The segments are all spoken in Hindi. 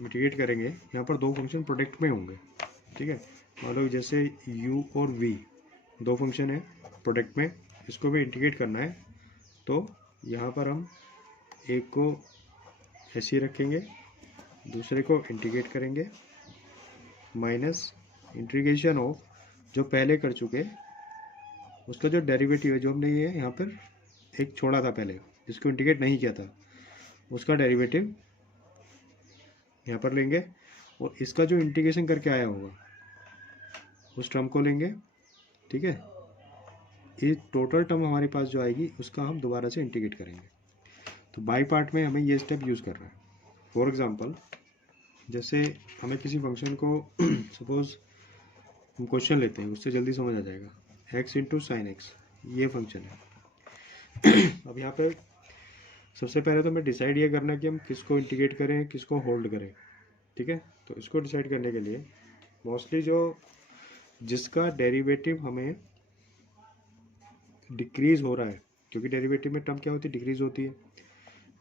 इंटीग्रेट करेंगे, यहाँ पर दो फंक्शन प्रोडक्ट में होंगे, ठीक है। मान लो जैसे u और v दो फंक्शन है प्रोडक्ट में, इसको भी इंटीग्रेट करना है, तो यहाँ पर हम एक को ऐसे ही रखेंगे, दूसरे को इंटीग्रेट करेंगे, माइनस इंटीग्रेशन ऑफ जो पहले कर चुके उसका जो डेरिवेटिव है, जो हमने ये यहाँ पर एक छोड़ा था पहले जिसको इंटीग्रेट नहीं किया था, उसका डेरिवेटिव यहाँ पर लेंगे, और इसका जो इंटीग्रेशन करके आया होगा उस टर्म को लेंगे, ठीक है। ये टोटल टर्म हमारे पास जो आएगी उसका हम दोबारा से इंटीग्रेट करेंगे। तो बाई पार्ट में हमें ये स्टेप यूज़ कर रहा है। फॉर एग्जांपल जैसे हमें किसी फंक्शन को सपोज हम क्वेश्चन लेते हैं, उससे जल्दी समझ आ जाएगा। x इंटू साइन एक्स ये फंक्शन है। अब यहाँ पे सबसे पहले तो हमें डिसाइड ये करना है कि हम किसको इंटीग्रेट करें, किसको होल्ड करें, ठीक है। तो इसको डिसाइड करने के लिए मोस्टली जो जिसका डेरिवेटिव हमें डिक्रीज हो रहा है, क्योंकि डेरिवेटिव में टर्म क्या होती है, डिक्रीज होती है।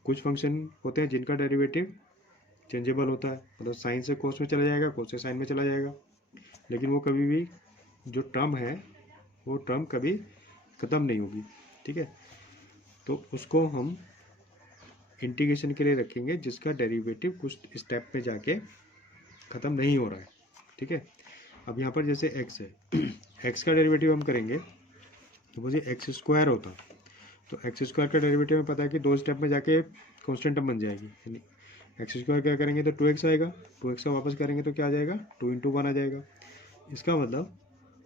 कुछ फंक्शन होते हैं जिनका डेरिवेटिव चेंजेबल होता है, मतलब साइन से कोस में चला जाएगा, कोस से साइन में चला जाएगा, लेकिन वो कभी भी जो टर्म है वो टर्म कभी ख़त्म नहीं होगी, ठीक है। तो उसको हम इंटीग्रेशन के लिए रखेंगे जिसका डेरिवेटिव कुछ स्टेप पे जाके ख़त्म नहीं हो रहा है, ठीक है। अब यहाँ पर जैसे x है, x का डेरिवेटिव हम करेंगे तो मुझे एक्स स्क्वायर होता, तो एक्स स्क्वायर का डेरिवेटिव में पता है कि दो स्टेप में जाके कांस्टेंट टर्म बन जाएगी, यानी एक्स स्क्वायर क्या करेंगे तो 2x आएगा, 2x का वापस करेंगे तो क्या आ जाएगा, 2 इंटू 1 आ जाएगा। इसका मतलब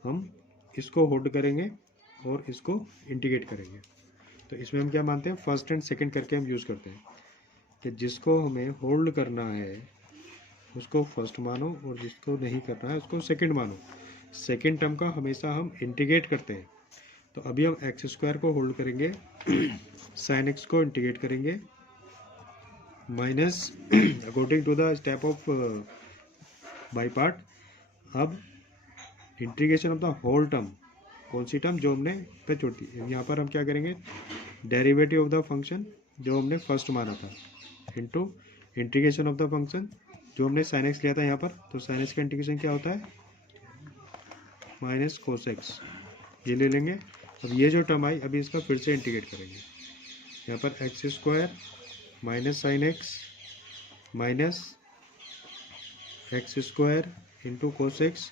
हम इसको होल्ड करेंगे और इसको इंटीग्रेट करेंगे। तो इसमें हम क्या मानते हैं, फर्स्ट एंड सेकंड करके हम यूज़ करते हैं कि जिसको हमें होल्ड करना है उसको फर्स्ट मानो और जिसको नहीं करना है उसको सेकंड मानो। सेकंड टर्म का हमेशा हम इंटीग्रेट करते हैं। तो अभी हम एक्स स्क्वायर को होल्ड करेंगे, साइन एक्स को इंटीग्रेट करेंगे, minus according to the step of by part. अब integration of the whole term, कौन सी टर्म जो हमने पे छोड़ी, यहाँ पर हम क्या करेंगे, डेरिवेटिव ऑफ द फंक्शन जो हमने फर्स्ट माना था into integration of the function जो हमने साइन एक्स लिया था यहाँ पर, तो साइन एक्स का इंटीग्रेशन क्या होता है, माइनस कोस एक्स, ये ले लेंगे। अब ये जो टर्म आई अभी इसका फिर से इंटीग्रेट करेंगे, यहाँ पर x square minus sign x minus x square into cos x,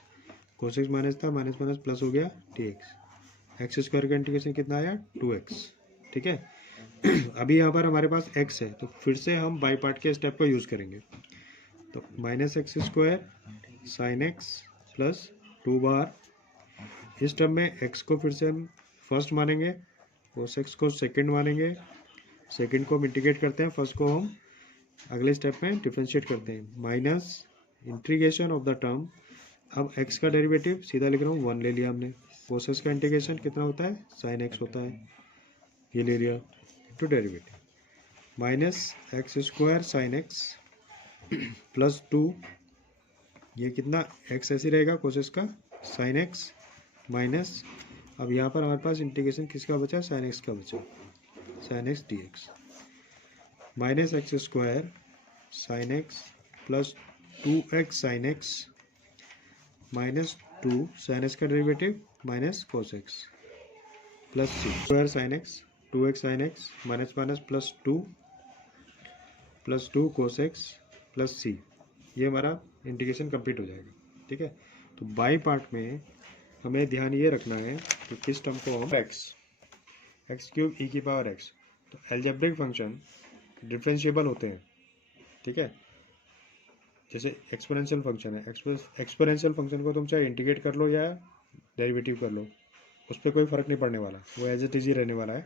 cos x minus था, माइनस माइनस प्लस हो गया डी एक्स, एक्स स्क्वायर का इंटीग्रेशन कितना आया 2x, ठीक है। अभी यहाँ पर हमारे पास x है तो फिर से हम बाई पार्ट के स्टेप को यूज़ करेंगे, तो minus x square sine x plus 2 बार, इस टर्म में x को फिर से हम फर्स्ट मानेंगे, कोस एक्स को सेकंड मानेंगे, सेकंड को हम इंटीग्रेट करते हैं, फर्स्ट को हम अगले स्टेप में डिफ्रेंशिएट करते हैं, minus integration of the term. अब x का डेरिवेटिव सीधा लिख रहा हूँ 1 ले लिया हमने, कोसेस का इंटीग्रेशन कितना होता है, साइन x होता है, ये ले लिया to derivative, minus x square sine x plus 2, ये कितना x ऐसे रहेगा कोसेस का साइन एक्स माइनस, अब यहाँ पर हमारे पास इंटीग्रेशन किसका बचा, साइन एक्स का बचा, sine x d x, minus x square sine x plus 2x sine x minus 2 sine x का derivative minus cos x plus c square sine x 2x sine x minus minus plus two cos x plus c, ये हमारा इंटीग्रेशन कंप्लीट हो जाएगा, ठीक है। तो बाई पार्ट में हमें ध्यान ये रखना है कि किस टर्म को हम एक्स क्यूब ई की पावर एक्स, तो एल्जेब्रिक फंक्शन डिफरेंशिएबल होते हैं, ठीक है। जैसे एक्सपोनेंशियल फंक्शन है, एक्सपोनेंशियल फंक्शन को तुम चाहे इंटीग्रेट कर लो या डेरिवेटिव कर लो, उस पर कोई फ़र्क नहीं पड़ने वाला, वो एज इट इज ही रहने वाला है।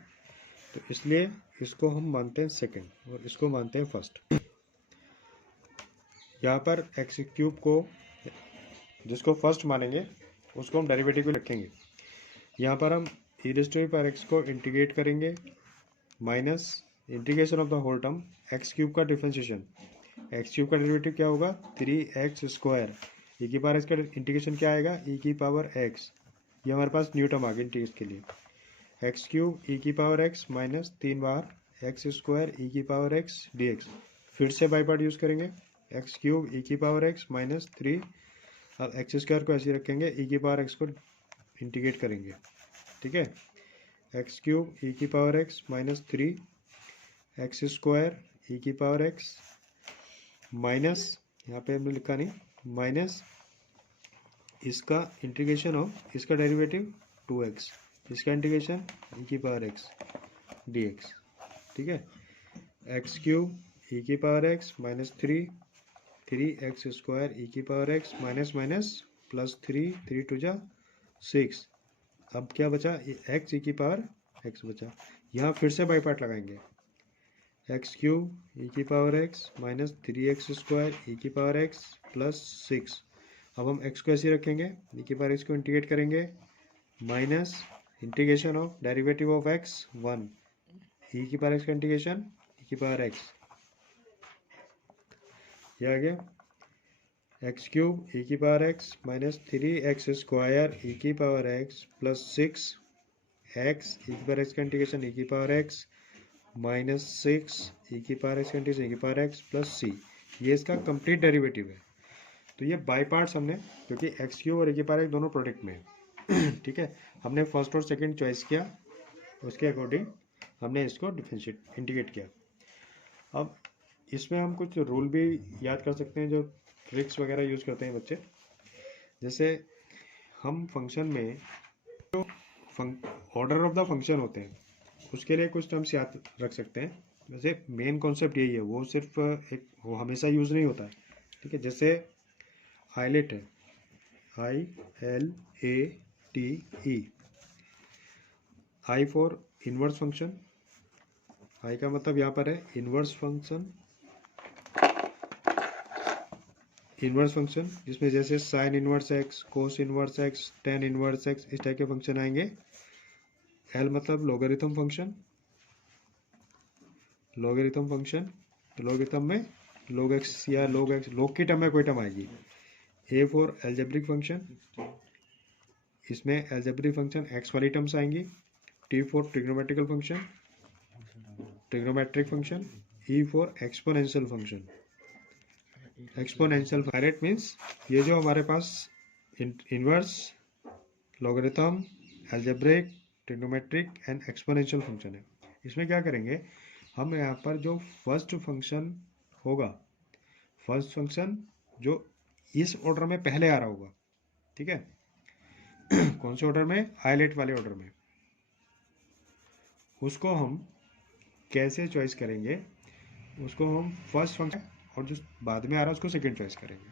तो इसलिए इसको हम मानते हैं सेकंड और इसको मानते हैं फर्स्ट। यहाँ पर एक्स क्यूब को जिसको फर्स्ट मानेंगे उसको हम डेरिवेटिव रखेंगे, यहाँ पर हम e raise to power x को इंटीग्रेट करेंगे, minus integration of the whole term x cube का डिफ्रेंशिएशन, एक्स क्यूब का डेरिवेटिव क्या होगा 3x स्क्वायर, ई की पावर एक्स का इंटीग्रेशन क्या आएगा ई की पावर एक्स, ये हमारे पास न्यू टर्म आ गया इंटीग्रेशन के लिए, एक्स क्यूब ई की पावर एक्स माइनस 3 बार एक्स स्क्वायर ई की पावर एक्स डी एक्स, फिर से बाई पार्ट यूज़ करेंगे, एक्स क्यूब ई की पावर एक्स माइनस 3। अब एक्स स्क्वायर को ऐसे ही रखेंगे, ई की पावर एक्स को इंटीग्रेट करेंगे, ठीक है। एक्स क्यूब ई की power x minus 3 x square e की पावर एक्स माइनस, यहाँ पे हमने लिखा नहीं, माइनस इसका इंटीग्रेशन ऑफ इसका डेरिवेटिव 2x, इसका इंटीग्रेशन ई की पावर एक्स dx, ठीक है। एक्स क्यूब ई की power x minus 3 x square e की power x minus minus plus 3 two जा 6। अब क्या बचा, एक्स ई की पावर एक्स बचा। यहाँ फिर से बाई पार्ट लगाएंगे, एक्स क्यूब ई की power x minus 3x square e की पावर एक्स प्लस 6। अब हम एक्स को ऐसे ही रखेंगे, ई की पावर एक्स को इंटीग्रेट करेंगे, minus integration of derivative of x 1, ई की पावर एक्स का इंटीग्रेशन ई की पावर एक्स, ये आ गया। एक्स क्यूब ई की power x minus 3x square e की power x plus 6 x e की पावर एक्स का इंटीग्रेशन ई की पावर एक्स माइनस 6 ई की पावर एक्स का इंटीग्रेशन ई की पावर एक्स प्लस सी, ये इसका कंप्लीट डेरिवेटिव है। तो ये बाई पार्ट्स हमने, क्योंकि एक्स क्यूब और ई की पावर एक्स दोनों प्रोडक्ट में है ठीक है, हमने फर्स्ट और सेकंड चॉइस किया, उसके अकॉर्डिंग हमने इसको डिफरेंशिएट इंटीग्रेट किया। अब इसमें हम कुछ रूल भी याद कर सकते हैं, जो ट्रिक्स वगैरह यूज़ करते हैं बच्चे। जैसे हम फंक्शन में जो ऑर्डर ऑफ द फंक्शन होते हैं, उसके लिए कुछ टर्म्स याद रख सकते हैं। वैसे मेन कॉन्सेप्ट यही है, वो सिर्फ एक वो हमेशा यूज़ नहीं होता है, ठीक है। जैसे आईलेट है, ILATE, I for inverse function, I का मतलब यहाँ पर है इन्वर्स फंक्शन, इन्वर्स फंक्शन जिसमें जैसे sine inverse x, cos inverse x, tan inverse x, इस टाइप के फंक्शन आएंगे। एल मतलब लॉगरिथम फंक्शन, लॉगरिथम फंक्शन, तो लॉगरिथम में log x या log x, log की टर्म में कोई टर्म आएगी। ए फॉर एल्जेब्रिक फंक्शन, इसमें एल्जेब्रिक फंक्शन एक्स वाली टर्म्स आएंगी। T for trigonometrical function, trigonometric function. E for exponential function, exponential. Direct means ये जो हमारे पास inverse, logarithm, algebraic, trigonometric and exponential function है। इसमें क्या करेंगे हम, यहाँ पर जो फर्स्ट फंक्शन होगा, फर्स्ट फंक्शन जो इस ऑर्डर में पहले आ रहा होगा, ठीक है कौन से ऑर्डर में, आइलेट वाले ऑर्डर में, उसको हम कैसे चॉइस करेंगे, उसको हम फर्स्ट फंक्शन और जो बाद में आ रहा है उसको सेकंड चॉइस करेंगे,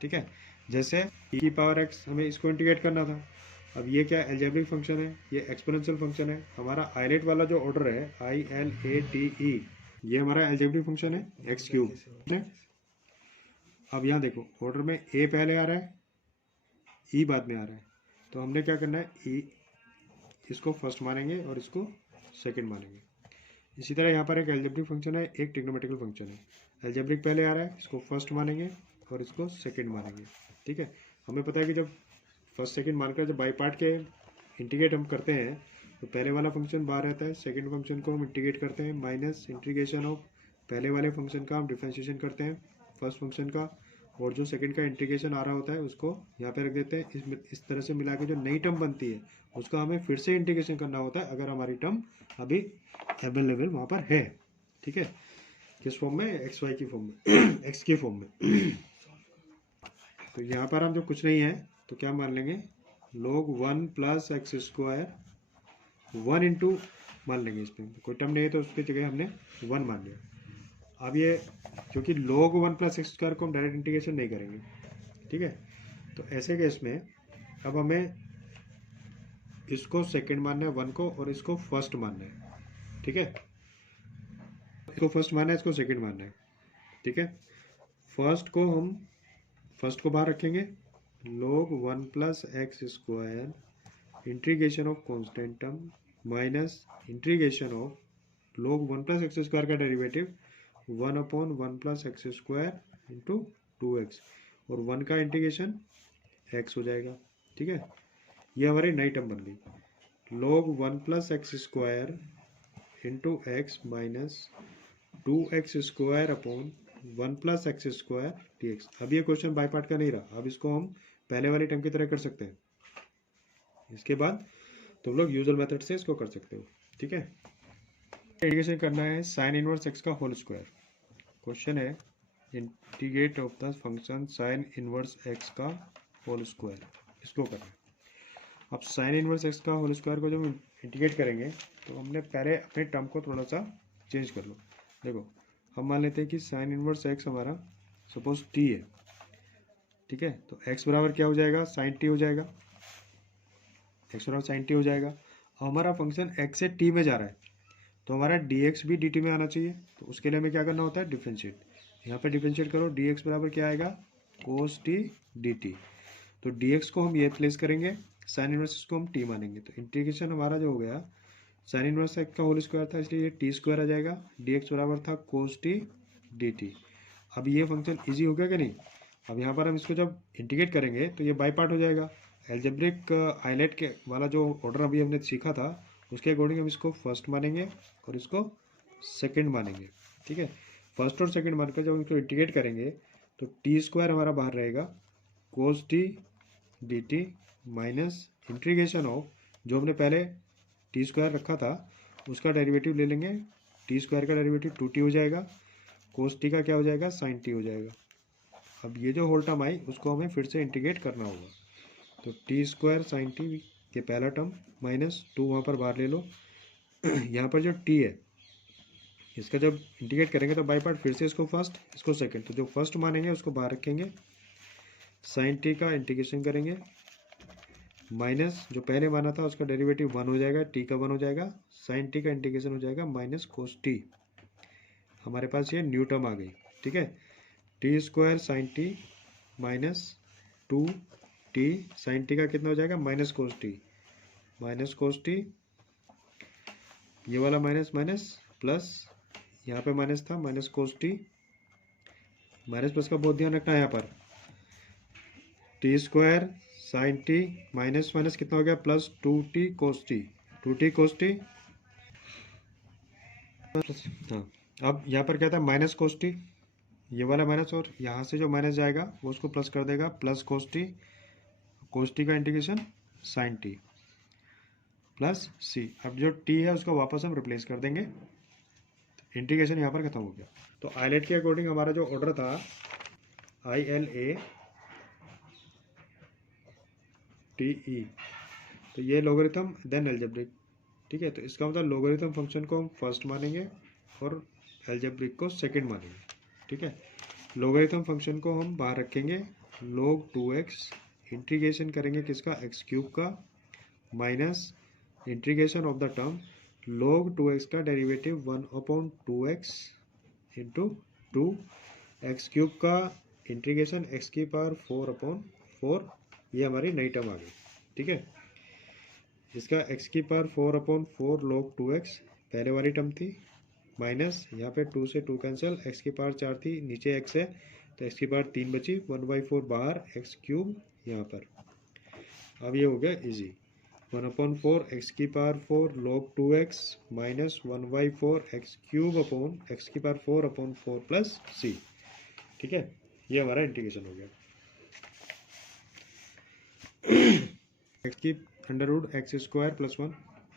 ठीक है। जैसे e की पावर x हमें इसको इंटीग्रेट करना था, अब ये क्या एल्जेब्रिक फंक्शन है, ये एक्सपोनेंशियल फंक्शन है। हमारा आइलेट वाला जो ऑर्डर है ILATE, ये हमारा एल्जेब्रिक फंक्शन है एक्स क्यूब। अब यहाँ देखो ऑर्डर में a पहले आ रहा है, e बाद में आ रहा है, तो हमने क्या करना है, e इसको फर्स्ट मानेंगे और इसको सेकंड मानेंगे। इसी तरह यहाँ पर एक एल्जेब्रिक फंक्शन है, एक ट्रिग्नोमेट्रिकल फंक्शन है। एल्जेब्रिक पहले आ रहा है, इसको फर्स्ट मानेंगे और इसको सेकंड मानेंगे, ठीक है। हमें पता है कि जब फर्स्ट सेकंड मानकर जब बाई पार्ट के इंटीग्रेट हम करते हैं, तो पहले वाला फंक्शन बाहर रहता है, सेकंड फंक्शन को हम इंटीग्रेट करते हैं, माइनस इंटीग्रेशन ऑफ पहले वाले फंक्शन का हम डिफरेंशिएशन करते हैं फर्स्ट फंक्शन का, और जो सेकंड का इंटीग्रेशन आ रहा होता है उसको यहाँ पे रख देते हैं। इस तरह से मिला के जो नई टर्म बनती है उसका हमें फिर से इंटीग्रेशन करना होता है, अगर हमारी टर्म अभी अवेलेबल वहाँ पर है, ठीक है। किस फॉर्म में, एक्स वाई की फॉर्म में एक्स की फॉर्म में तो यहाँ पर हम जो कुछ नहीं है तो क्या मान लेंगे, log 1 plus x square 1 into मान लेंगे, इसमें कोई टर्म नहीं है तो उसकी जगह हमने 1 मान लिया। अब ये क्योंकि log 1 प्लस एक्स स्क्वायर को हम डायरेक्ट इंटीग्रेशन नहीं करेंगे, ठीक है, तो ऐसे केस में अब हमें इसको सेकंड मानना है 1 को, और इसको फर्स्ट मानना है, ठीक है। इसको फर्स्ट मानना है, इसको सेकंड मानना है, ठीक है। फर्स्ट को बाहर रखेंगे, log 1 plus x square integration of constant term minus integration of log 1 plus x square का derivative 1/1 plus x square into 2x, और 1 का इंटीग्रेशन x हो जाएगा, ठीक है। ये हमारी नई टर्म बन गई, log 1 plus x square into x minus 2x square upon one plus x square d x. अब ये क्वेश्चन बाई पार्ट का नहीं रहा, अब इसको हम पहले वाली टर्म की तरह कर सकते हैं। इसके बाद तुम लोग यूजुअल मेथड से इसको कर सकते हो, ठीक है। इंटीग्रेशन करना है साइन इनवर्स एक्स का होल स्क्वायर। क्वेश्चन है integrate of the function sine inverse x का होल स्क्वायर, इसको करना है। अब साइन इनवर्स एक्स का होल स्क्वायर को जब इंटीग्रेट करेंगे तो हमने पहले अपने टर्म को थोड़ा सा चेंज कर लो। देखो हम मान लेते हैं कि साइन इनवर्स एक्स हमारा सपोज टी है, ठीक है। तो एक्स बराबर क्या हो जाएगा, साइन टी हो जाएगा, एक्स बराबर साइन टी हो जाएगा। अब हमारा फंक्शन एक्स से टी में जा रहा है तो हमारा डी एक्स भी डी टी में आना चाहिए। तो उसके लिए हमें क्या करना होता है, डिफ्रेंशिएट। यहाँ पे डिफ्रेंशिएट करो, डी एक्स बराबर क्या आएगा, कोस टी डी टी। तो डी एक्स को हम ये प्लेस करेंगे, साइन इनवर्स को हम टी मानेंगे। तो इंटीग्रेशन हमारा जो हो गया, साइन इनवर्स एक्स का होल स्क्वायर था इसलिए ये टी स्क्वायर आ जाएगा, डी एक्स बराबर था कोस टी डी टी। अब ये फंक्शन इजी हो गया कि नहीं। अब यहाँ पर हम इसको जब इंटीग्रेट करेंगे तो ये बाई पार्ट हो जाएगा। एल्जेब्रिक आइलेट के वाला जो ऑर्डर अभी हमने सीखा था उसके अकॉर्डिंग हम इसको फर्स्ट मानेंगे और इसको सेकंड मानेंगे, ठीक है। फर्स्ट और सेकंड मानकर जब इसको इंटीग्रेट करेंगे तो टी स्क्वायर हमारा बाहर रहेगा, cos t d t minus integration of जो हमने पहले टी स्क्वायर रखा था उसका डेरिवेटिव ले लेंगे, टी स्क्वायर का डेरिवेटिव टू टी हो जाएगा, कोस टी का क्या हो जाएगा, साइन टी हो जाएगा। अब ये जो होल टर्म आई उसको हमें फिर से इंटीग्रेट करना होगा। तो टी स्क्वायर साइन टी ये पहला टर्म माइनस टू वहाँ पर बाहर ले लो। यहाँ पर जो टी है इसका जब इंटीग्रेट करेंगे तो बाई पार्ट फिर से इसको फर्स्ट इसको सेकंड, तो जो फर्स्ट मानेंगे उसको बाहर रखेंगे, साइन टी का इंटीग्रेशन करेंगे माइनस जो पहले माना था उसका डेरिवेटिव वन हो जाएगा, टी का वन हो जाएगा, साइन टी का इंटीग्रेशन हो जाएगा माइनस कोस टी। हमारे पास ये न्यू टर्म आ गई, ठीक है। T square sine t minus two t sine t का कितना हो जाएगा, माइनस कोस टी, ये वाला माइनस माइनस प्लस, यहाँ पे माइनस था minus cos t, minus plus का बहुत ध्यान रखना है यहाँ पर। T square sine t minus minus कितना हो गया, plus two T cos t, हाँ। अब यहाँ पर क्या था, माइनस कोस टी, ये वाला माइनस और यहाँ से जो माइनस जाएगा वो उसको प्लस कर देगा, प्लस कोस टी का इंटीग्रेशन साइन टी प्लस सी। अब जो टी है उसको वापस हम रिप्लेस कर देंगे, इंटीग्रेशन यहाँ पर खत्म हो गया। तो आइलेट के अकॉर्डिंग हमारा जो ऑर्डर था ILA TE, तो ये लोगरिथम देन एल्जेब्रिक, ठीक है। तो इसका मतलब लोगरिथम फंक्शन को हम फर्स्ट मानेंगे और एल्जेब्रिक को सेकंड मानेंगे, ठीक है। लोगरिथम फंक्शन को हम बाहर रखेंगे, log 2x इंटीग्रेशन करेंगे किसका, एक्स क्यूब का, minus integration of the term log 2x का derivative 1/2x into 2 x cube का इंटीग्रेशन x की पावर 4/4, ये हमारी नई टर्म आ गई, ठीक है। इसका x की पावर 4/4 log 2x पहले वाली टर्म थी, माइनस यहाँ पे 2 से 2 कैंसिल, x की पावर 4 थी, नीचे x है तो x की पावर 3 बची, 1/4 बाहर, x क्यूब यहाँ पर। अब ये हो गया इजी, 1/4 x की power 4 log 2x minus 1/4 x cube upon x की पावर 4/4 प्लस c, ठीक है। ये हमारा इंटीग्रेशन हो गया। x की under root x square plus 1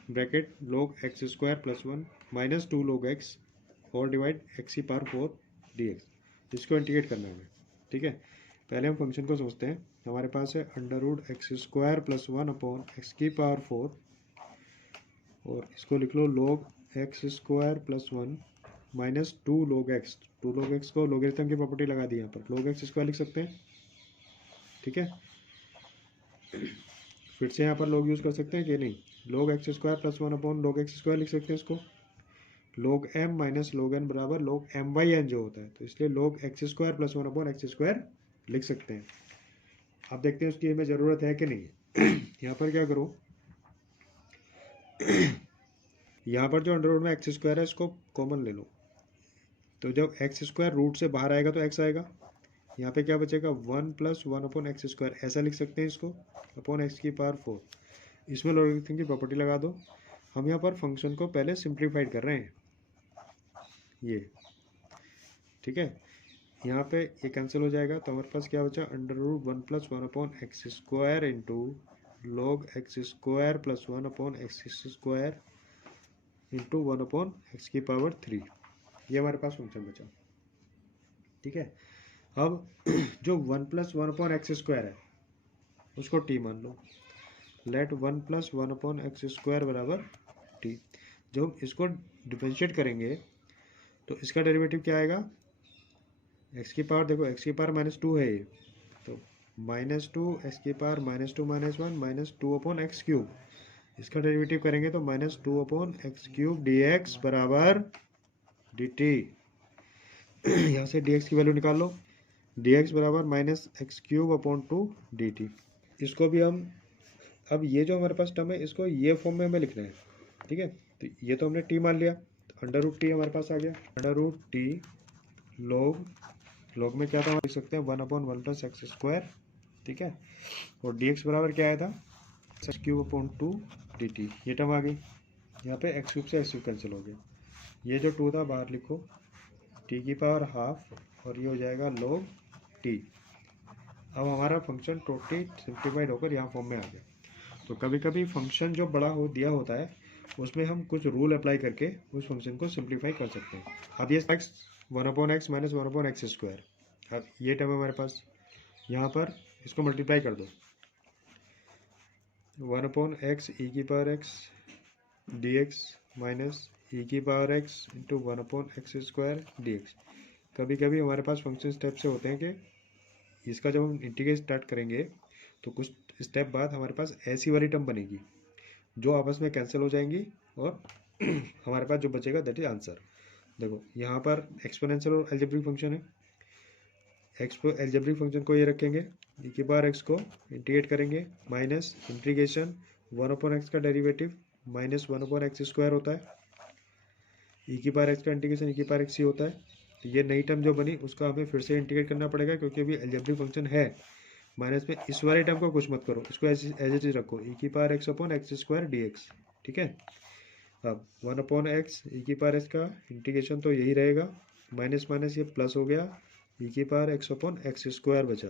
bracket log x square plus 1 minus 2 log x और डिवाइड x की पावर 4 dx, इसको इंटीग्रेट करना है, ठीक है। पहले हम फंक्शन को सोचते हैं, हमारे पास है under root x square plus 1 upon x की पावर 4 और इसको लिख लो log x square plus 1 minus 2 log x, को लोगरिथम की प्रॉपर्टी लगा दी यहाँ पर, log x स्क्वायर लिख सकते हैं, ठीक है। फिर से यहाँ पर log यूज़ कर सकते हैं कि नहीं, log x square plus 1 upon log x square लिख सकते हैं इसको, log m minus log n बराबर log m बाई n जो होता है, तो इसलिए log x square plus 1 upon x square लिख सकते हैं। अब देखते हैं उसकी हमें ज़रूरत है कि नहीं। यहाँ पर क्या करो, यहाँ पर जो अंडर रूट में एक्स स्क्वायर है इसको कॉमन ले लो, तो जब एक्स स्क्वायर रूट से बाहर आएगा तो एक्स आएगा, यहाँ पे क्या बचेगा 1 प्लस 1 अपॉन एक्स स्क्वायर, ऐसा लिख सकते हैं इसको, अपॉन एक्स की पावर 4, इसमें लॉगरिथम की प्रॉपर्टी लगा दो। हम यहाँ पर फंक्शन को पहले सिंप्लीफाइड कर रहे हैं ये, ठीक है। यहाँ पे ये कैंसिल हो जाएगा, तो हमारे पास क्या बचा, under root 1 plus 1 upon x square into log x square plus 1 upon x square into 1 upon x की पावर 3। ये हमारे पास फंक्शन बचा। ठीक है, अब जो 1 प्लस 1 अपॉन एक्स स्क्वायर है उसको टी मान लो। Let 1 plus 1 upon x square बराबर टी। जब हम इसको डिफरेंशिएट करेंगे तो इसका डेरिवेटिव क्या आएगा, एक्स की पावर, देखो एक्स की पावर -2 है ये, तो -2 एक्स की पावर -2 -1 -2 अपॉन एक्स क्यूब। इसका डेरिवेटिव करेंगे तो -2 upon x cube D x बराबर डी टी। यहाँ से डी एक्स की वैल्यू निकाल लो, डी एक्स बराबर -x cube upon 2 D T. इसको भी हम, अब ये जो हमारे पास टर्म है इसको ये फॉर्म में हमें लिखना है। ठीक है, तो ये तो हमने टी मान लिया, तो अंडर रूट टी हमारे पास आ गया। अंडर रूट टी लॉग में क्या था, हम लिख सकते हैं 1 अपॉन 1 प्लस एक्स स्क्वायर। ठीक है, और डी एक्स बराबर क्या आया था, x cube upon 2 D T. ये टर्म आ गई, यहाँ पे एक्स क्यूब से एक्स क्यूब कैंसिल हो गया। ये जो 2 था बाहर लिखो, टी की पावर हाफ और ये हो जाएगा लॉग टी। अब हमारा फंक्शन टोटली सिंप्लीफाइड होकर यहाँ फॉर्म में आ गया। तो कभी कभी फंक्शन जो बड़ा हो दिया होता है उसमें हम कुछ रूल अप्लाई करके उस फंक्शन को सिंप्लीफाई कर सकते हैं। अब ये x 1 upon x minus 1 upon x square, अब ये टर्म है हमारे पास, यहाँ पर इसको मल्टीप्लाई कर दो, 1 अपॉन एक्स ई की power x d x minus e की power x into 1 upon x square d x. कभी कभी हमारे पास फंक्शन स्टेप से होते हैं कि इसका जब हम इंटीग्रेट स्टार्ट करेंगे तो कुछ स्टेप बाद हमारे पास ऐसी वाली टर्म बनेगी जो आपस में कैंसिल हो जाएंगी और हमारे पास जो बचेगा दैट इज आंसर। देखो यहाँ पर एक्सपोनेंशियल और अलजेब्रिक फंक्शन है, अलजेब्रिक फंक्शन को ये रखेंगे, ई की पावर एक्स को इंटीग्रेट करेंगे, माइनस इंटीग्रेशन 1 अपॉन एक्स का derivative minus 1 upon x square होता है, ई की पावर एक्स का इंटीग्रेशन ई की पावर एक्स ही होता है। तो ये नई टर्म जो बनी उसका हमें फिर से इंटीग्रेट करना पड़ेगा क्योंकि अभी अलजेब्रिक फंक्शन है। माइनस में इस वाले टर्म को कुछ मत करो, इसको एज इट इज रखो, ई की power x upon x square d x. ठीक है, अब 1 अपॉन एक्स ई की पावर एक्स का इंटीग्रेशन तो यही रहेगा, माइनस माइनस ये प्लस हो गया, ई की power x upon x square बचा।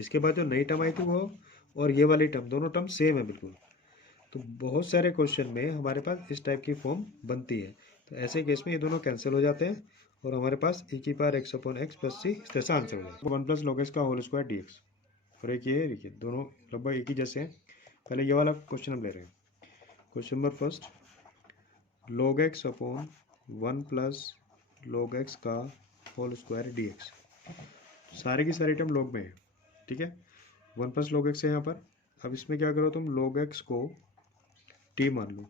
इसके बाद जो नई टर्म आई थी वो और ये वाली टर्म दोनों टर्म सेम है बिल्कुल। तो बहुत सारे क्वेश्चन में हमारे पास इस टाइप की फॉर्म बनती है, तो ऐसे केस में ये दोनों कैंसिल हो जाते हैं और हमारे पास ई की power x upon x plus c इस तरह से आंसर हो जाएगा। 1 प्लस लॉग एक्स का होल स्क्वायर डी एक्स, और एक ये है, देखिए दोनों लगभग एक ही जैसे हैं। पहले ये वाला क्वेश्चन हम ले रहे हैं, question number first, log x upon 1 plus log x का होल स्क्वायर डी एक्स। सारे की सारी टर्म log में है। ठीक है, 1 प्लस log x है यहाँ पर। अब इसमें क्या करो तुम, log x को t मान लो।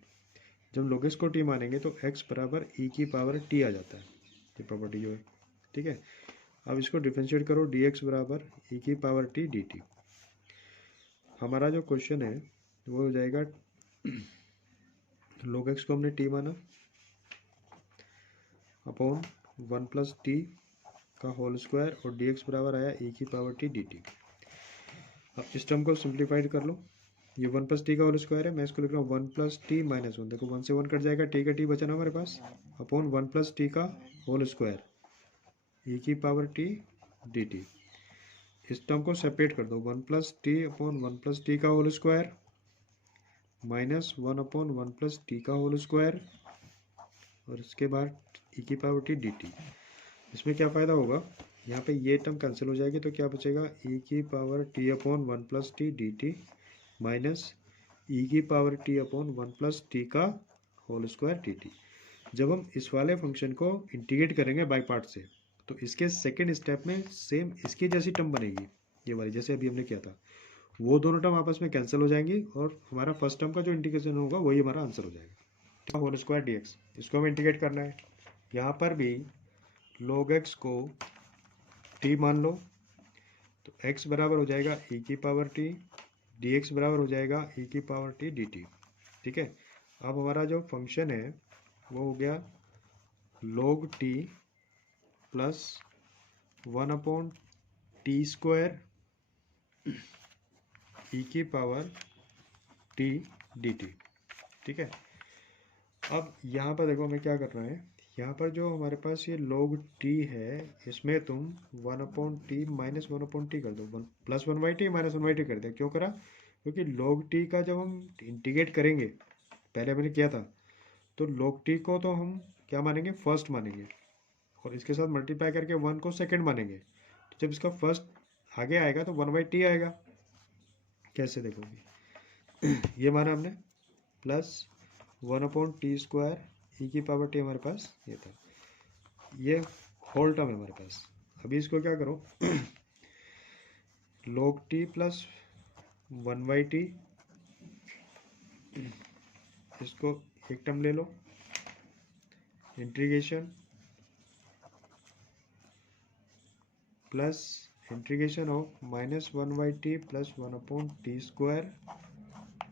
जब log x को t मानेंगे तो x बराबर e की पावर t आ जाता है, ये प्रॉपर्टी जो है। ठीक है, अब इसको डिफरेंशिएट करो, dx बराबर e की पावर t dt। हमारा जो क्वेश्चन है वो हो जाएगा log x को हमने t माना अपॉन 1 प्लस टी का होल स्क्वायर और dx बराबर आया e की पावर t dt। अब इस टर्म को सिंप्लीफाइड कर लो, ये 1 प्लस टी का होल स्क्वायर है, मैं इसको लिख रहा हूँ 1 प्लस टी माइनस 1, देखो 1 से 1 कट जाएगा, टी का टी बचा ना हमारे पास, अपॉन 1 प्लस टी का होल स्क्वायर e की पावर t dt। इस टर्म को सेपरेट कर दो, 1 plus t upon 1 plus t का whole square minus 1 upon 1 plus t का होल स्क्वायर और इसके बाद e की पावर t dt। इसमें क्या फ़ायदा होगा, यहाँ पे ये टर्म कैंसिल हो जाएगी तो क्या बचेगा, e की power t upon 1 plus T d t minus e की power t upon 1 plus t का होल स्क्वायर टी टी। जब हम इस वाले फंक्शन को इंटीग्रेट करेंगे बाई पार्ट से तो इसके सेकेंड स्टेप में सेम इसकी जैसी टर्म बनेगी, ये वाली जैसे अभी हमने किया था, वो दोनों टर्म आपस में कैंसिल हो जाएंगी और हमारा फर्स्ट टर्म का जो इंटीग्रेशन होगा वही हमारा आंसर हो जाएगा। होल स्क्वायर डी एक्स, इसको हमें इंटीग्रेट करना है। यहाँ पर भी log x को t मान लो तो x बराबर हो जाएगा e की पावर t, dx बराबर हो जाएगा e की पावर t dt। ठीक है, अब हमारा जो फंक्शन है वो हो गया log t plus 1 upon T square e की पावर t dt। ठीक है, अब यहाँ पर देखो हमें क्या करना है, यहाँ पर जो हमारे पास ये log t है, इसमें तुम 1/t माइनस 1/t कर दो, +1/t माइनस 1/t कर दो। क्यों करा? क्योंकि log t का जब हम इंटीग्रेट करेंगे, पहले मैंने किया था, तो log t को तो हम क्या मानेंगे, फर्स्ट मानेंगे, और इसके साथ मल्टीप्लाई करके 1 को सेकंड मानेंगे। तो जब इसका फर्स्ट आगे आएगा तो 1/t आएगा। कैसे देखोगे? ये माना हमने, प्लस 1/t² e की पावर t हमारे पास ये था, ये होल टर्म है हमारे पास। अभी इसको क्या करो, log t प्लस 1/t, इसको एक टर्म ले लो, integration plus integration of -1/t plus 1/t²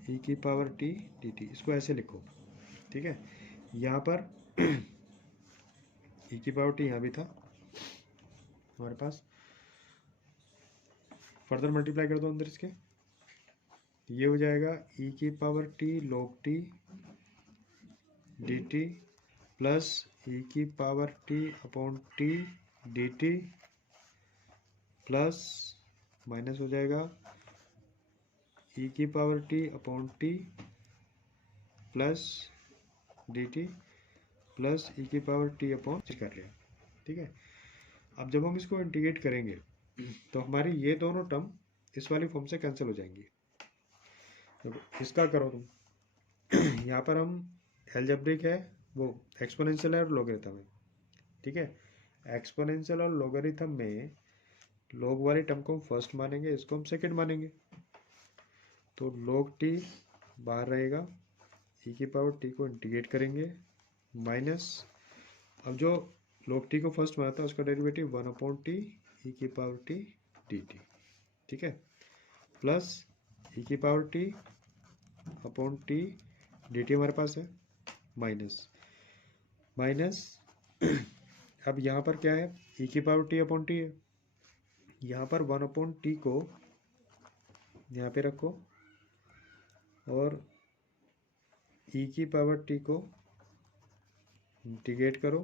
e की पावर t dt, इसको ऐसे लिखो। ठीक है, यहाँ पर e की पावर t यहाँ भी था हमारे पास, फर्दर मल्टीप्लाई कर दो अंदर इसके, ये हो जाएगा e की power t log t dt plus e की power t upon t dt plus minus हो जाएगा e की power t upon t plus dt plus e की पावर t अपॉन कर लिया। ठीक है, अब जब हम इसको इंटीग्रेट करेंगे तो हमारी ये दोनों टर्म इस वाली फॉर्म से कैंसिल हो जाएंगी। तो इसका करो तुम यहाँ पर हम एलजेब्रिक है, वो एक्सपोनेंशियल है और लॉगरिथम है। ठीक है, एक्सपोनेंशियल और लॉगरिथम में लॉग वाली टर्म को हम फर्स्ट मानेंगे, इसको हम सेकंड मानेंगे। तो log t बाहर रहेगा, e की पावर t को इंटीग्रेट करेंगे, माइनस, अब जो log t को फर्स्ट माना था उसका डेरिवेटिव 1/t e की पावर t dt। ठीक है, प्लस e की power t upon t dt हमारे पास है, माइनस माइनस अब यहाँ पर क्या है, e की पावर t अपॉन t है, यहाँ पर 1/t को यहाँ पे रखो और e की पावर t को इंटीग्रेट करो,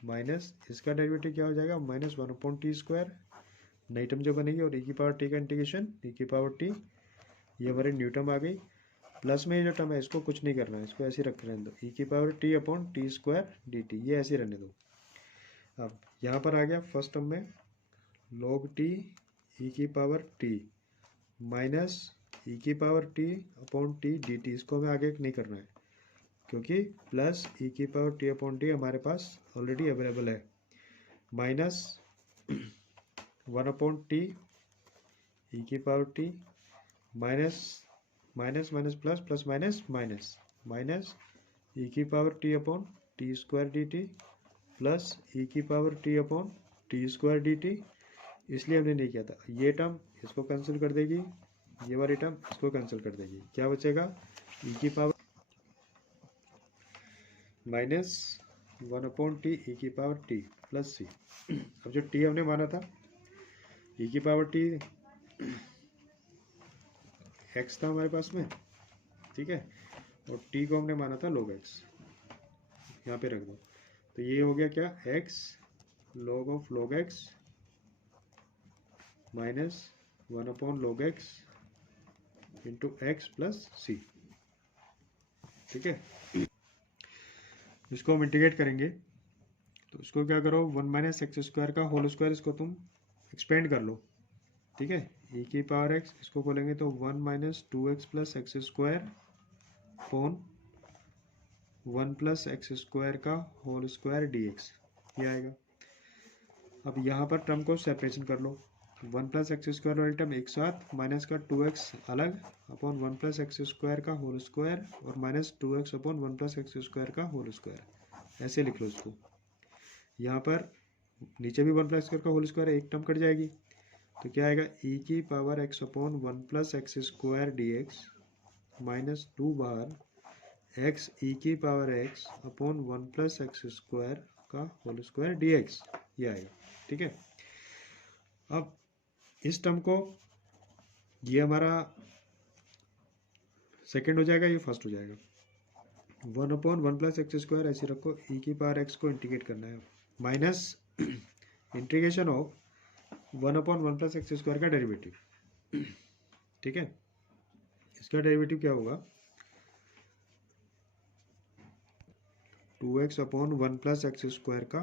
माइनस इसका डेरिवेटिव क्या हो जाएगा, -1/t², नई टर्म जो बनेगी, और e की पावर t का इंटीग्रेशन e की पावर t, ये हमारी न्यू टर्म आ गई। प्लस में ये जो टर्म है इसको कुछ नहीं करना है, इसको ऐसे रख रहने दो, e की power t upon t² dt, ये ऐसे रहने दो। अब यहाँ पर आ गया फर्स्ट टर्म में log t e की पावर t माइनस e की power t upon t dt, इसको हमें आगे नहीं करना है क्योंकि प्लस e की पावर t अपॉन t हमारे पास ऑलरेडी अवेलेबल है, माइनस 1/t e की power t minus minus minus plus plus minus minus minus e की power t upon t² dt plus e की power t upon t² dt। इसलिए हमने नहीं किया था, ये टर्म इसको कैंसिल कर देगी, ये वाली टर्म इसको कैंसिल कर देगी, क्या बचेगा, e की पावर माइनस 1/t e की पावर t प्लस c। अब जो t हमने माना था e की पावर t x था हमारे पास में, ठीक है, और t को हमने माना था log x, यहाँ पे रख दो, तो ये हो गया क्या, x log of log x minus 1/log x into x plus c। ठीक है, इसको हम इंटीग्रेट करेंगे, तो इसको क्या करो, 1 - x² का होल स्क्वायर, इसको तुम एक्सपेंड कर लो। ठीक है, e की पावर x, इसको खोलेंगे तो 1 - 2x plus x² phone 1 plus x² का होल स्क्वायर dx, ये आएगा। अब यहाँ पर टर्म को सेपरेशन कर लो, 1 प्लस x² वाली टर्म एक साथ, माइनस का 2x अलग अपॉन 1 प्लस x² का होल स्क्वायर, और minus 2x upon 1 plus x² का होल स्क्वायर, ऐसे लिख लो इसको। यहाँ पर नीचे भी 1 प्लस x² का होल स्क्वायर, एक टर्म कट जाएगी, तो क्या आएगा, e की power x upon 1 plus x² dx minus 2 बार x e की power x upon 1 plus x² का होल स्क्वायर dx, ये आएगा। ठीक है, अब इस टर्म को, ये हमारा सेकंड हो जाएगा, ये फर्स्ट हो जाएगा, one upon one plus x square ऐसे रखो, ई की पावर एक्स को इंटीग्रेट करना है, minus integration of one upon one plus x square का डेरिवेटिव। ठीक है, इसका डेरिवेटिव क्या होगा, 2x upon one plus x square का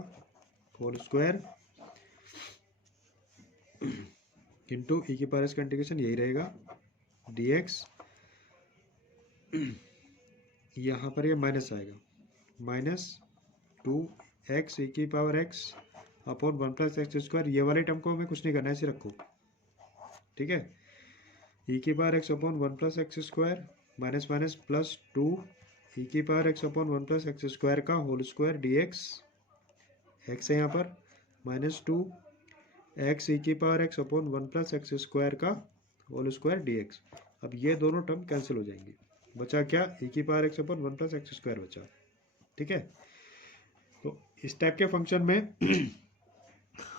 होल स्क्वायर इंटू ई की पावर एक्स का इंटीग्रेशन यही रहेगा dx, यहाँ पर ये माइनस आएगा, माइनस 2x ई की power x upon one plus x square, ये वाले टर्म को हमें कुछ नहीं करना है, ऐसे रखो। ठीक है, ई की power x upon one plus x square minus minus plus 2 ई की power x upon one plus x square का होल स्क्वायर dx, x है यहाँ पर, माइनस 2 एक्स ई की power x upon one plus x square का होल स्क्वायर dx। अब ये दोनों टर्म कैंसिल हो जाएंगे, बचा क्या, ई की power x upon one plus x square बचा। ठीक है, तो इस टाइप के फंक्शन में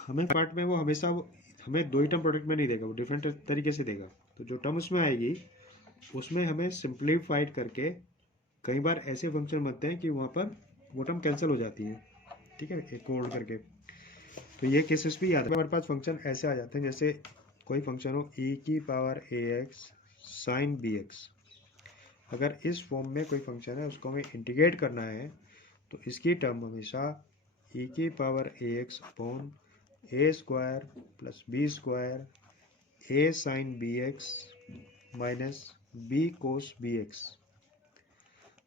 हमें पार्ट में वो हमेशा वो हमें दो ही टर्म प्रोडक्ट में नहीं देगा, वो डिफरेंट तरीके से देगा। तो जो टर्म उसमें आएगी उसमें हमें सिंप्लीफाइड करके, कई बार ऐसे फंक्शन बनते हैं कि वहाँ पर वो टर्म कैंसिल हो जाती हैं। ठीक है, एक होल्ड करके, तो ये केसेस भी याद है। हमारे पास फंक्शन ऐसे आ जाते हैं, जैसे कोई फंक्शन हो ई की power a x sine b x, अगर इस फॉर्म में कोई फंक्शन है उसको हमें इंटीग्रेट करना है, तो इसकी टर्म हमेशा ई की power a x upon a square plus b square a sine b x minus b cos b x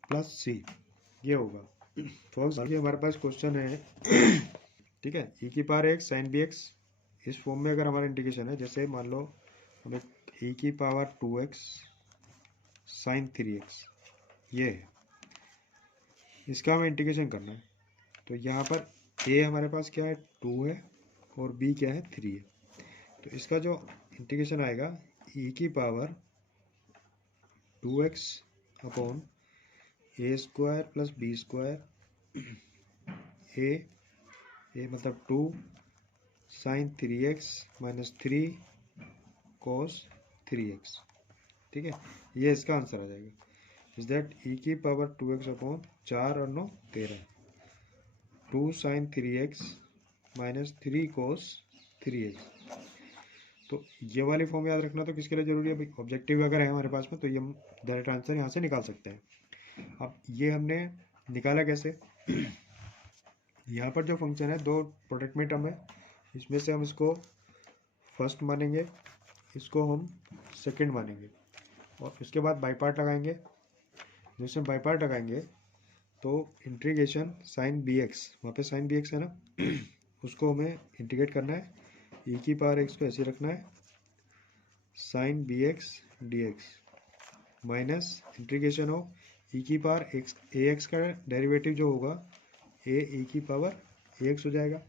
plus c, ये होगा। फॉर हमारे पास क्वेश्चन है ठीक है, ई की power x sine b x इस फॉर्म में अगर हमारा इंटीग्रेशन है, जैसे मान लो हमें ई की पावर 2x साइन 3x ये है, इसका हमें इंटीग्रेशन करना है। तो यहाँ पर a हमारे पास क्या है 2 है और b क्या है 3 है, तो इसका जो इंटीग्रेशन आएगा e की power 2x upon a square plus b square ए मतलब 2 साइन 3x माइनस 3 कोस 3x। ठीक है, ये इसका आंसर आ जाएगा, इज दैट ई की पावर 2x अपॉन 4 और 9 13, 2 साइन 3x माइनस 3 कोस 3x। तो ये वाली फॉर्म याद रखना तो किसके लिए ज़रूरी है भाई, ऑब्जेक्टिव अगर है हमारे पास में तो ये हम डायरेक्ट आंसर यहाँ से निकाल सकते हैं। अब ये हमने निकाला कैसे, यहाँ पर जो फंक्शन है दो प्रोडक्ट में टर्म है, इसमें से हम इसको फर्स्ट मानेंगे, इसको हम सेकंड मानेंगे, और उसके बाद बाई पार्ट लगाएंगे। जैसे बाई पार्ट लगाएंगे तो इंटीग्रेशन साइन बी एक्स, वहाँ पर साइन बी एक्स है ना उसको हमें इंटीग्रेट करना है, ई की पावर एक्स को ऐसे रखना है sine b x d x minus integration of e की पावर एक्स ए एक्स का डेरिवेटिव जो होगा ए ई की पावर ए एक्स हो जाएगा,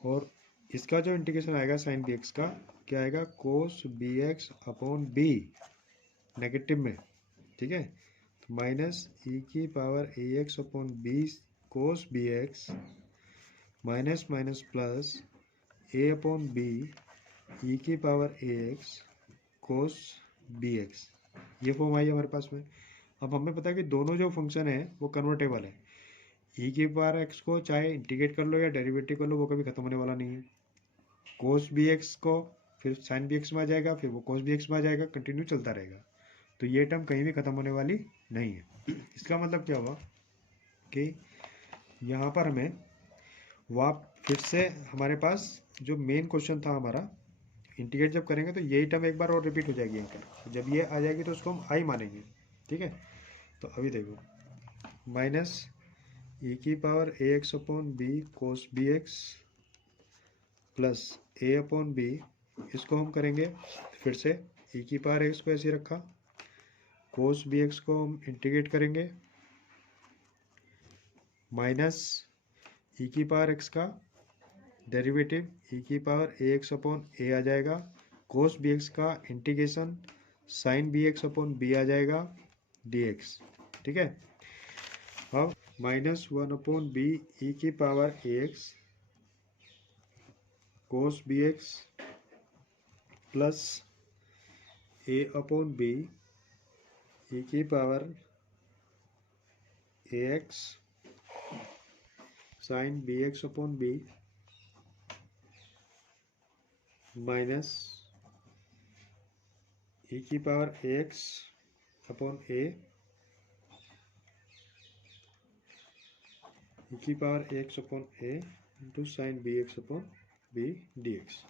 और इसका जो इंटीग्रेशन आएगा साइन बी एक्स का क्या आएगा cos b x upon b negative में। ठीक है, तो माइनस ई की power a x upon b cos b x minus minus plus a upon b e की power a x cos b x, ये फॉर्म आई है हमारे पास में। अब हमें पता है कि दोनों जो फंक्शन है वो कन्वर्टेबल है, ई की पावर एक्स को चाहे इंटीग्रेट कर लो या डेरिवेटिव कर लो वो कभी खत्म होने वाला नहीं है, कोस बी एक्स को फिर साइन बी एक्स में आ जाएगा, फिर वो कोस बी एक्स में आ जाएगा, कंटिन्यू चलता रहेगा, तो ये टर्म कहीं भी खत्म होने वाली नहीं है। इसका मतलब क्या हुआ कि यहाँ पर हमें फिर से हमारे पास जो मेन क्वेश्चन था हमारा, इंटीग्रेट जब करेंगे तो यही टर्म एक बार और रिपीट हो जाएगी यहाँ पर, जब ये आ जाएगी तो उसको हम आई मानेंगे। ठीक है, तो अभी देखो माइनस ई की power a x upon b cos b x plus a upon b, इसको हम करेंगे फिर से ई की पावर एक्स को ऐसे रखा, कोस बी एक्स को हम इंटीग्रेट करेंगे माइनस ई की पावर एक्स का डेरिवेटिव ई की power a x upon a आ जाएगा, कोस बी एक्स का integration sine b x upon b आ जाएगा डी एक्स। ठीक है, अब माइनस 1 अपॉन बी ई की power a x cos b x plus a upon b e की power a x sine b x upon b minus e की power a x upon a e की power a x upon a into sine b x upon b d x.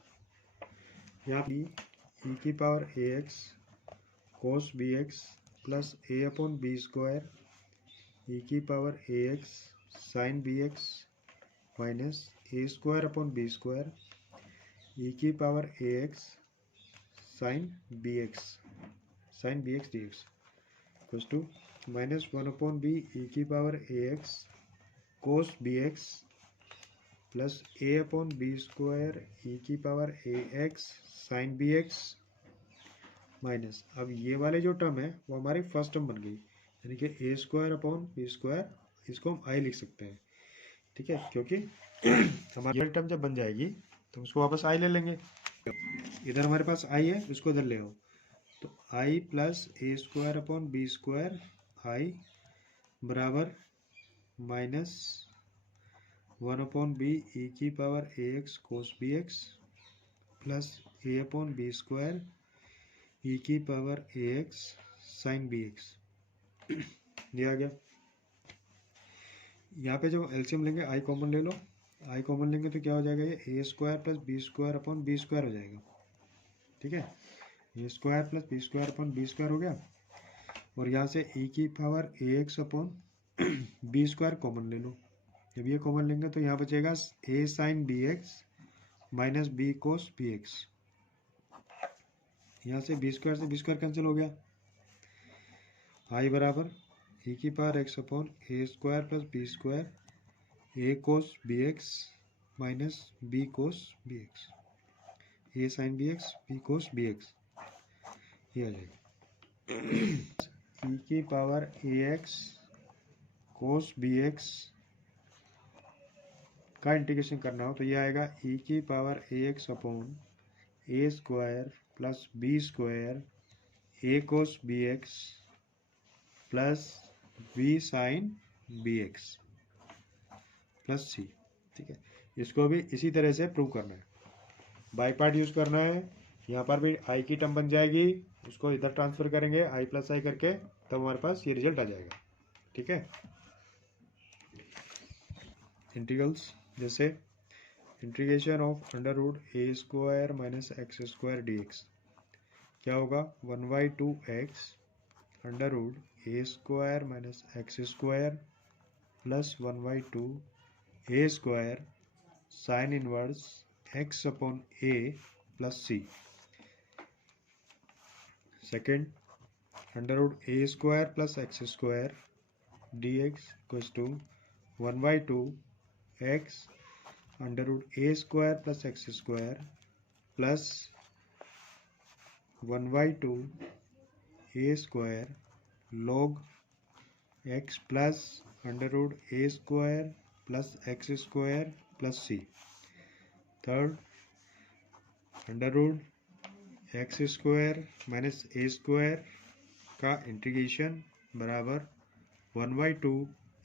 यहाँ ई की power a x cos b x plus a upon b square e की power a x sine b x minus a square upon b square e की power a x sine b x d x equals to minus 1 upon b e की power a x cos b x plus a upon b square e की power a x sine b x minus, अब ये वाले जो टर्म है वो हमारी फर्स्ट टर्म बन गई, यानी कि ए स्क्वायर अपॉन बी स्क्वायर, इसको हम आई लिख सकते हैं। ठीक है, क्योंकि हमारी ये टर्म जब बन जाएगी तो उसको वापस आई ले लेंगे। इधर हमारे पास आई है, इसको इधर ले आओ, तो I plus a square upon b square I बराबर माइनस 1 अपॉन बी ई की power a x cos b x plus a upon b square e की power a x sine b x दिया गया। यहाँ पे जब एलसीएम लेंगे आई कॉमन ले लो, आई कॉमन लेंगे तो क्या हो जाएगा, ये a square plus b square upon b square हो जाएगा। ठीक है, a square plus b square upon b square हो गया, और यहाँ से ई की power a x upon b square common ले लो। जब ये कॉमन लेंगे तो यहाँ बचेगा a sine b x minus b cos b x. यहाँ से बी स्क्वायर कैंसिल हो गया, आई बराबर ई की power x upon a square plus b square a cos b x minus b cos b x, a sine b x b cos b x, ये आ जाएगा। ई की power a x cos b x का इंटीग्रेशन करना हो तो ये आएगा ई की power a x upon a square plus b square a cos b x plus b sine b x plus c. ठीक है, इसको भी इसी तरह से प्रूव करना है, बाई पार्ट यूज करना है। यहाँ पर भी आई की टर्म बन जाएगी, उसको इधर ट्रांसफर करेंगे आई प्लस आई करके, तब हमारे पास ये रिजल्ट आ जाएगा। ठीक है, इंटीग्रल्स जैसे integration of under root a square minus x square d x क्या होगा, 1/2 x under root a square minus x square plus 1/2 a square sine inverse x upon a plus c. Second, under root a square plus x square d x equals to 1/2 x under root a square plus x square plus 1/2 a square log x plus under root a square plus x square plus c. Third, under root x square minus a square का इंटीग्रेशन बराबर 1/2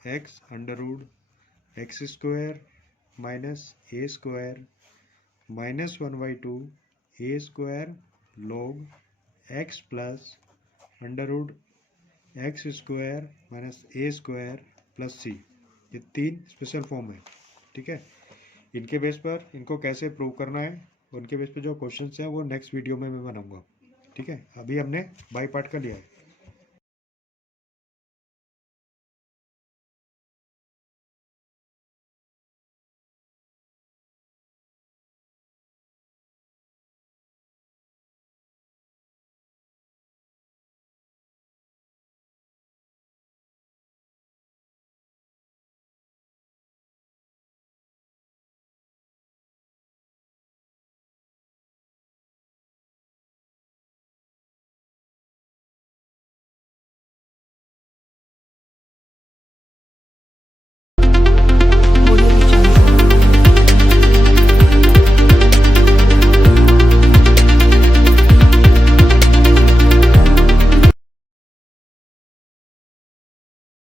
x under root x square minus a square minus 1/2 a square log x plus under root x square minus a square plus c. ये तीन स्पेशल फॉर्म है। ठीक है, इनके बेस पर इनको कैसे प्रूव करना है, उनके बेस पर जो क्वेश्चंस हैं वो नेक्स्ट वीडियो में मैं बनाऊंगा। ठीक है, अभी हमने बाई पार्ट का लिया है।